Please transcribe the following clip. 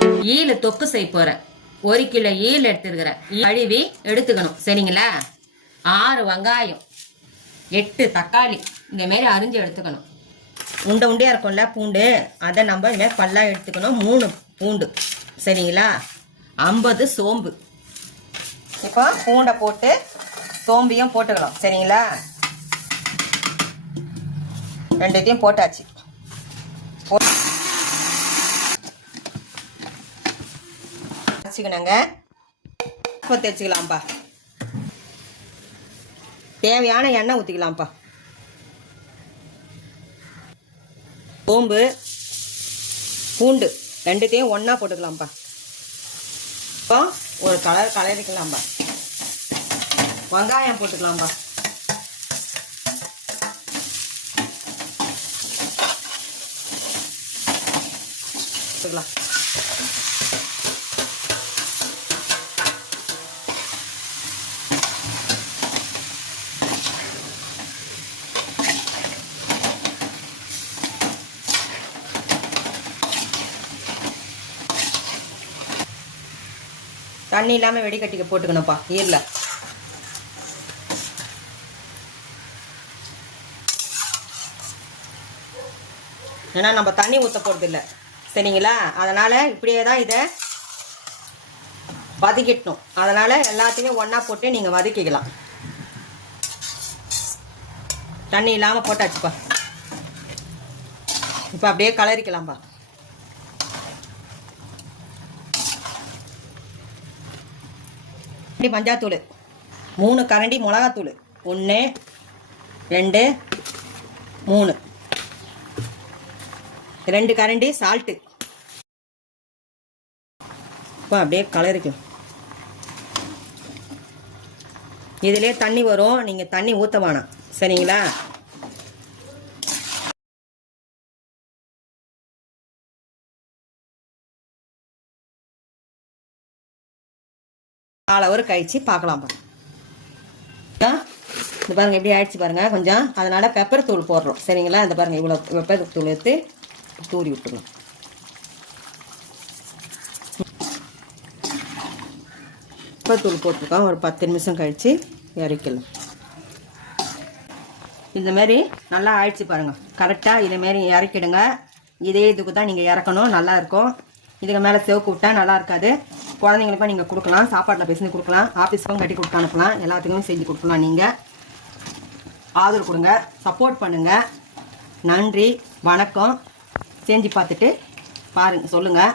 ஈல தொக்கு செய்ய போறேன் ஒரு கிலோ ஈல் எடுத்துருக்கிறேன் கழுவி எடுத்துக்கணும். சரிங்களா? ஆறு வெங்காயம் எட்டு தக்காளி இந்த மாரி அரிஞ்சு எடுத்துக்கணும். உண்டை உண்டையாக இருக்கும்ல பூண்டு. அதை நம்ம இந்த மாதிரி பல்லாக எடுத்துக்கணும். மூணு பூண்டு. சரிங்களா? ஐம்பது சோம்பு. இப்போ பூண்டை போட்டு சோம்பையும் போட்டுக்கணும் சரிங்களா? ரெண்டுத்தையும் போட்டாச்சு. போ- அரைச்சிக்கணுங்க. இப்போ வச்சுக்கலாம்ப்பா தேவையான எண்ணெய் ஊற்றிக்கலாம்ப்பா சோம்பு பூண்டு ரெண்டுத்தையும் ஒன்றா போட்டுக்கலாம்ப்பா. இப்போ ஒரு கலர் கலரிக்கலாம்ப்பா. வெங்காயம் போட்டுக்கலாம்ப்பா. போட்டுக்கலாம். தண்ணி இல்லாமல் வெடிக்கட்டிக்க போட்டுக்கணும்ப்பா ஈரில். ஏன்னா நம்ம தண்ணி ஊற்ற போகிறது இல்லை சரிங்களா? அதனால் இப்படியே தான் இதை வதக்கிட்டணும் அதனால் எல்லாத்தையுமே ஒன்றா போட்டு நீங்கள் வதக்கிக்கலாம். தண்ணி இல்லாமல் போட்டாச்சுப்பா. இப்போ அப்படியே கலரிக்கலாம்ப்பா கரண்டி மஞ்சாத்தூள். மூணு கரண்டி மிளகாத்தூள். ஒன்று ரெண்டு மூணு. ரெண்டு கரண்டி சால்ட்டு. இப்போ அப்படியே கலரிக்கும் இதிலே தண்ணி வரும். நீங்கள் தண்ணி ஊற்ற வேணாம். சரிங்களா? நாலு ஹவர் கழிச்சு பார்க்கலாம் பாருங்க. இந்த பாருங்க எப்படி ஆயிடுச்சு பாருங்க கொஞ்சம். அதனால பெப்பர் தூள் போடுறோம். சரிங்களா? இந்த பாருங்க இவ்வளோ பெப்பர் தூள் எடுத்து தூரி விட்டுருவோம் பெப்பர் தூள் போட்டிருக்கோம். ஒரு பத்து நிமிஷம் கழிச்சு இறக்கலாம் இந்த மாதிரி நல்லா ஆயிடுச்சு பாருங்க. கரெக்டாக இதேமாரி இறக்கிடுங்க. இதே இதுக்கு தான் நீங்கள் இறக்கணும். நல்லாயிருக்கும் இதுக்கு மேலே செவக்கு விட்டா நல்லா இருக்காது. குழந்தைங்களுக்கும் நீங்கள் கொடுக்கலாம் சாப்பாட்டில் பேசி கொடுக்கலாம் ஆஃபீஸ்க்கும் கட்டி கொடுக்க அனுப்பலாம் எல்லாத்துக்குமே செஞ்சு கொடுக்கலாம் நீங்கள் ஆதரவு கொடுங்க சப்போர்ட் பண்ணுங்கள் நன்றி வணக்கம். செஞ்சு பார்த்துட்டு பாருங்கள் சொல்லுங்கள்